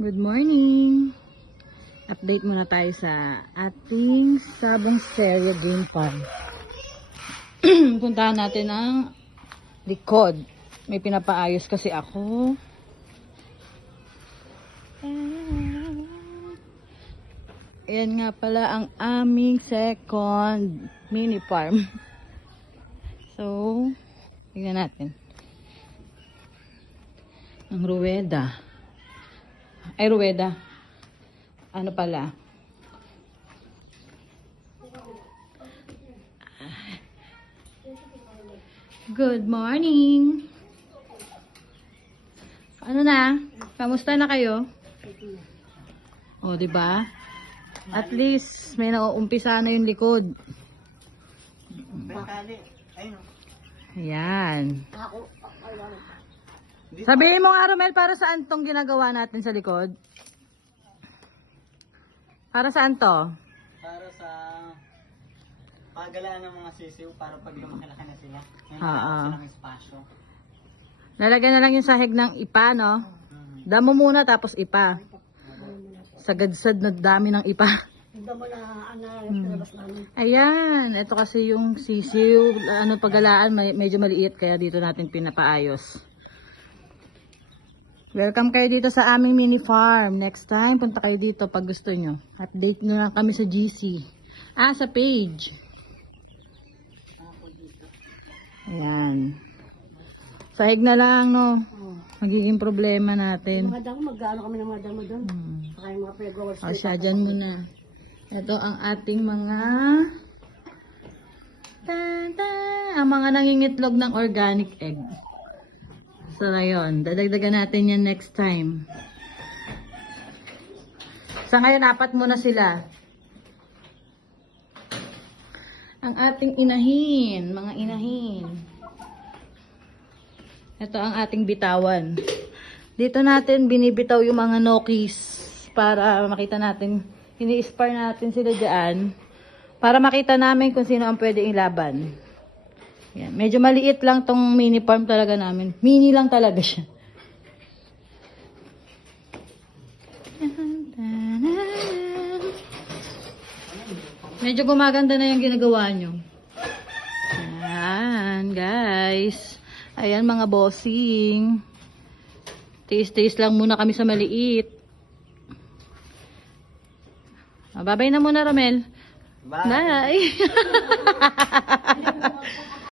Good morning! Update muna tayo sa ating Sabong Stereo Game Farm. Puntahan natin ang likod. May pinapaayos kasi ako. Ayan nga pala ang aming second mini farm. So, tingnan natin. Ang ruweda. Ay, ruweda. Ano pala? Good morning! Ano na? Kamusta na kayo? O, diba? At least, may nauumpisa na yung likod. Ayan. Sabihin mo nga, Romel, para saan tong ginagawa natin sa likod? Para saan to? Para sa pagalaan ng mga sisiw para pag lumaki-laki na sila. May Oo. nakakaw silang espasyo. Lalagyan na lang yung sahig ng ipa, no? Damo muna tapos ipa. Sagadsad na dami ng ipa. Ayan, ito kasi yung sisiw, pagalaan, medyo maliit kaya dito natin pinapaayos. Welcome kayo dito sa aming mini farm. Next time, punta kayo dito pag gusto nyo. Update nyo lang kami sa GC. Sa page. Ayan. Sahig na lang, no? Magiging problema natin. Mag-ano kami ng mga damo doon. Saka yung mga pinag-work. Siya, dyan muna. Ito ang ating mga ang mga nangingitlog ng organic egg. So, ayun. Dadagdagan natin yan next time. Sa ngayon, 4 muna sila. Ang ating inahin. Mga inahin. Ito ang ating bitawan. Dito natin binibitaw yung mga nokis para makita natin. Ini-spar natin sila dyan para makita namin kung sino ang pwede ilaban. Yan. Medyo maliit lang tong mini farm talaga namin. Mini lang talaga siya. Medyo gumaganda na yung ginagawa nyo. Ayan, guys. Ayan, mga bossing. Tiis-tiis lang muna kami sa maliit. Bye-bye na muna, Romel. Bye! Bye!